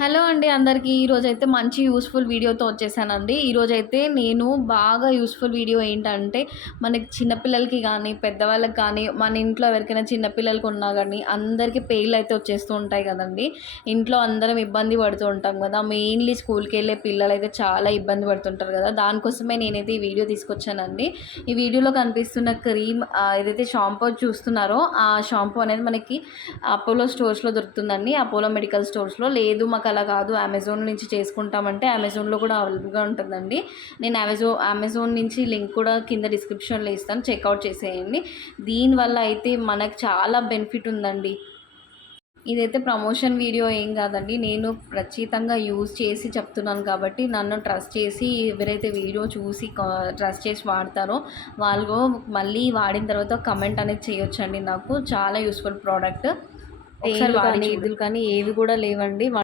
Hello అండి అందరికీ. ఈరోజైతే మంచి యూస్‌ఫుల్ వీడియోతో వచ్చేసానండి. ఈరోజైతే నేను బాగా యూస్‌ఫుల్ వీడియో ఏంటంటే, మనకి చిన్న పిల్లలకి గానీ, పెద్దవాళ్ళకి కానీ, మన ఇంట్లో ఎవరికైనా చిన్న పిల్లలకి ఉన్నా గానీ, అందరికీ పేర్లయితే వచ్చేస్తూ ఉంటాయి గదండీ! ఇంట్లో అందరం ఇబ్బంది పడుతూ ఉంటాం గదా! మెయిన్‌లీ స్కూల్‌కెళ్ళే పిల్లలైతే చాలా ఇబ్బంది పడుతుంటారు గదా! దానికోసమే నేనైతే ఈ వీడియో తీసుకొచ్చానండి. ఈ వీడియోలో కనిపిస్తున్న క్రీమ్ ఏదైతే షాంపూ చూస్తున్నారో, ఆ షాంపూ అనేది మనకి అపోలో స్టోర్స్‌లో దొరుకుతుందండి. అపోలో మెడికల్ స్టోర్స్‌లో. లేదు మాకు అలా కాదు అమెజాన్ నుంచి చేసుకుంటామంటే అమెజాన్‌లో కూడా అవైలబుల్‌గా ఉంటుందండి. నేను అమెజాన్ నుంచి లింక్ కూడా కింద డిస్క్రిప్షన్‌లో ఇస్తాను. చెక్‌ఔట్ చేసేయండి. దీనివల్ల అయితే మనకు చాలా బెనిఫిట్ ఉందండి. ఇదైతే ప్రమోషన్ వీడియో ఏం కాదండి. నేను ఖచ్చితంగా యూజ్ చేసి చెప్తున్నాను కాబట్టి నన్ను ట్రస్ట్ చేసి ఎవరైతే వీడియో చూసి ట్రస్ట్ చేసి వాడతారో వాళ్ళు మళ్ళీ వాడిన తర్వాత కమెంట్ అనేది చేయొచ్చండి నాకు. చాలా యూస్‌ఫుల్ ప్రోడక్ట్. ఒకసారి పెయిన్‌లు వాడి కానీ, చూడండి. ఇదులు కానీ ఏవి కూడా లేవండి.